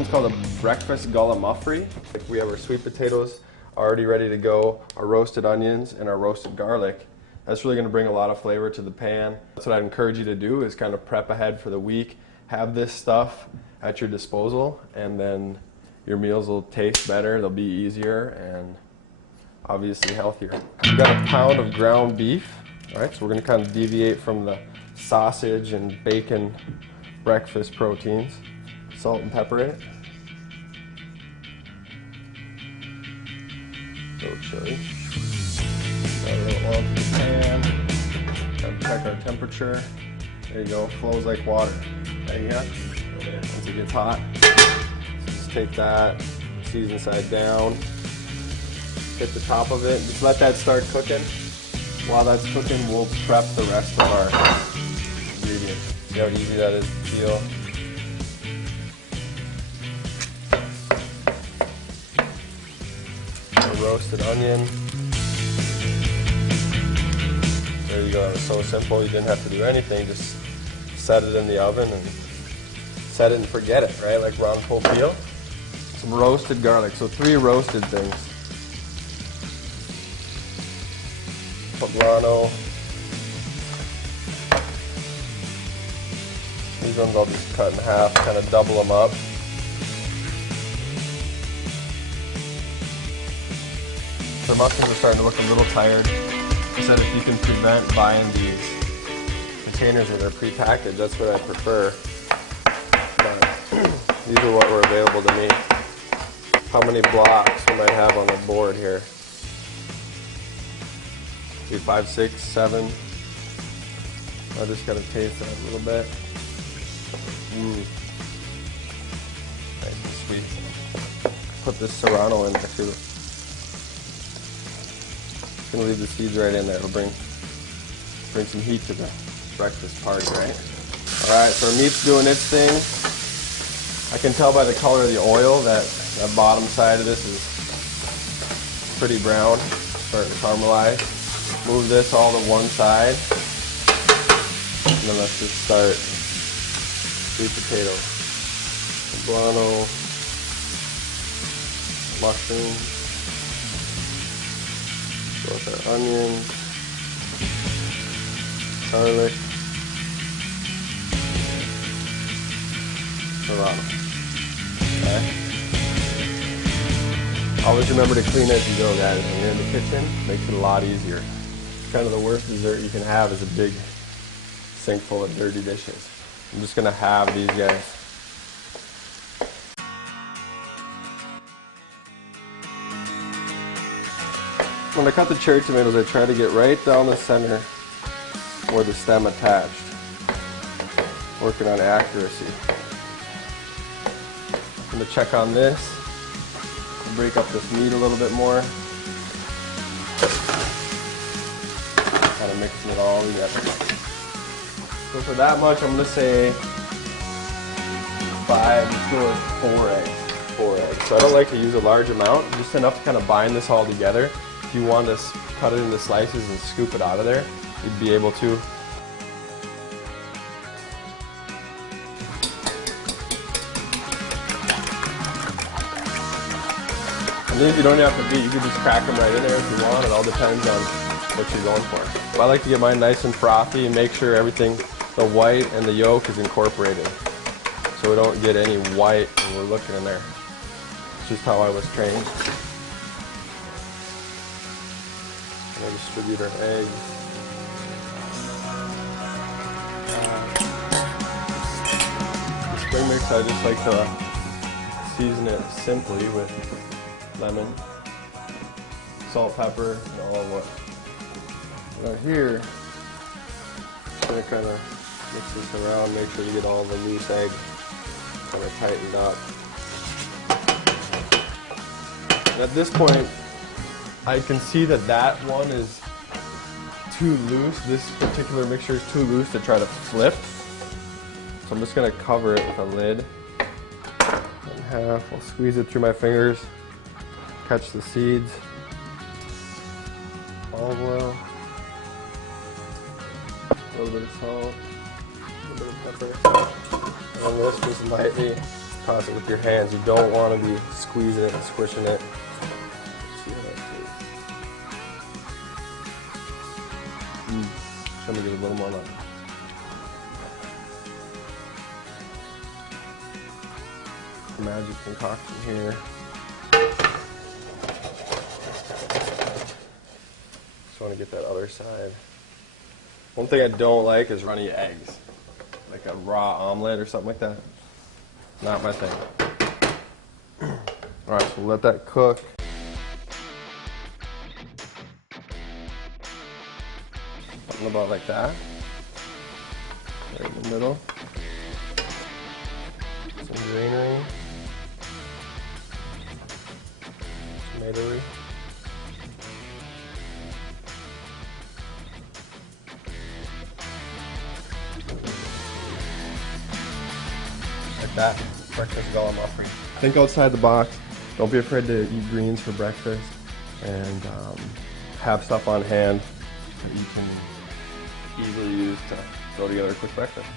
one's called a breakfast Gallimaufry. We have our sweet potatoes already ready to go, our roasted onions, and our roasted garlic. That's really going to bring a lot of flavor to the pan. That's what I'd encourage you to do, is kind of prep ahead for the week. Have this stuff at your disposal, and then your meals will taste better, they'll be easier, and obviously healthier. We've got a pound of ground beef. All right, so we're going to kind of deviate from the sausage and bacon breakfast proteins. Salt and pepper it. A little chili. Add a little oil to the pan. Check our temperature. There you go, flows like water. There you go. Once it gets hot, so just take that, season side down, hit the top of it, just let that start cooking. While that's cooking, we'll prep the rest of our ingredients. See how easy that is to peel. A roasted onion. There you go, it was so simple, you didn't have to do anything, just set it in the oven and set it and forget it, right? Like Ron Popeil. Some roasted garlic, so 3 roasted things. Poblano. These ones I'll just cut in half, kind of double them up. The mushrooms are starting to look a little tired. I said if you can prevent buying these containers that are pre-packaged, that's what I prefer. But these are what were available to me. How many blocks we might have on the board here? 3, 5, 6, 7. I just gotta taste that a little bit. Nice and sweet. Put this serrano in there too. Just gonna leave the seeds right in there. It'll bring some heat to the breakfast party, right? All right, so our meat's doing its thing. I can tell by the color of the oil that the bottom side of this is pretty brown, starting to caramelize. Move this all to one side, and then let's just start sweet potato, poblano, mushrooms, go with our onions, garlic, serrano. Okay. Always remember to clean as you go, guys. When you're in the kitchen, it makes it a lot easier. Kind of the worst dessert you can have is a big sink full of dirty dishes. I'm just gonna have these guys. When I cut the cherry tomatoes, I try to get right down the center where the stem attached. Working on accuracy. I'm gonna check on this. Break up this meat a little bit more. Kind of mixing it all together. So for that much, I'm going to say 5, let's go with 4 eggs. 4 eggs. So I don't like to use a large amount, just enough to kind of bind this all together. If you want to cut it into slices and scoop it out of there, you'd be able to. And these you don't have to beat, you can just crack them right in there if you want. It all depends on what you're going for. I like to get mine nice and frothy and make sure everything, the white and the yolk is incorporated. So we don't get any white when we're looking in there. It's just how I was trained. And I distribute our eggs. The spring mix, I just like to season it simply with lemon, salt, pepper, and all of what. Now here, I'm going to kind of mix this around, make sure you get all the loose eggs kind of tightened up. And at this point, I can see that that one is too loose. This particular mixture is too loose to try to flip. So I'm just going to cover it with a lid in half. I'll squeeze it through my fingers, catch the seeds, olive oil, a little bit of salt, a little bit of pepper, and this just lightly toss it with your hands. You don't want to be squeezing it and squishing it. See how that tastes. Should we give it a little more love? Magic concoction here. Just want to get that other side. One thing I don't like is runny eggs. Like a raw omelet or something like that. Not my thing. Alright, so we'll let that cook. Something about like that. Right in the middle. Some greenery. Tomatoey. Like that. Breakfast Gallimaufry. Think outside the box. Don't be afraid to eat greens for breakfast. And have stuff on hand that you can easily use to throw together a quick breakfast.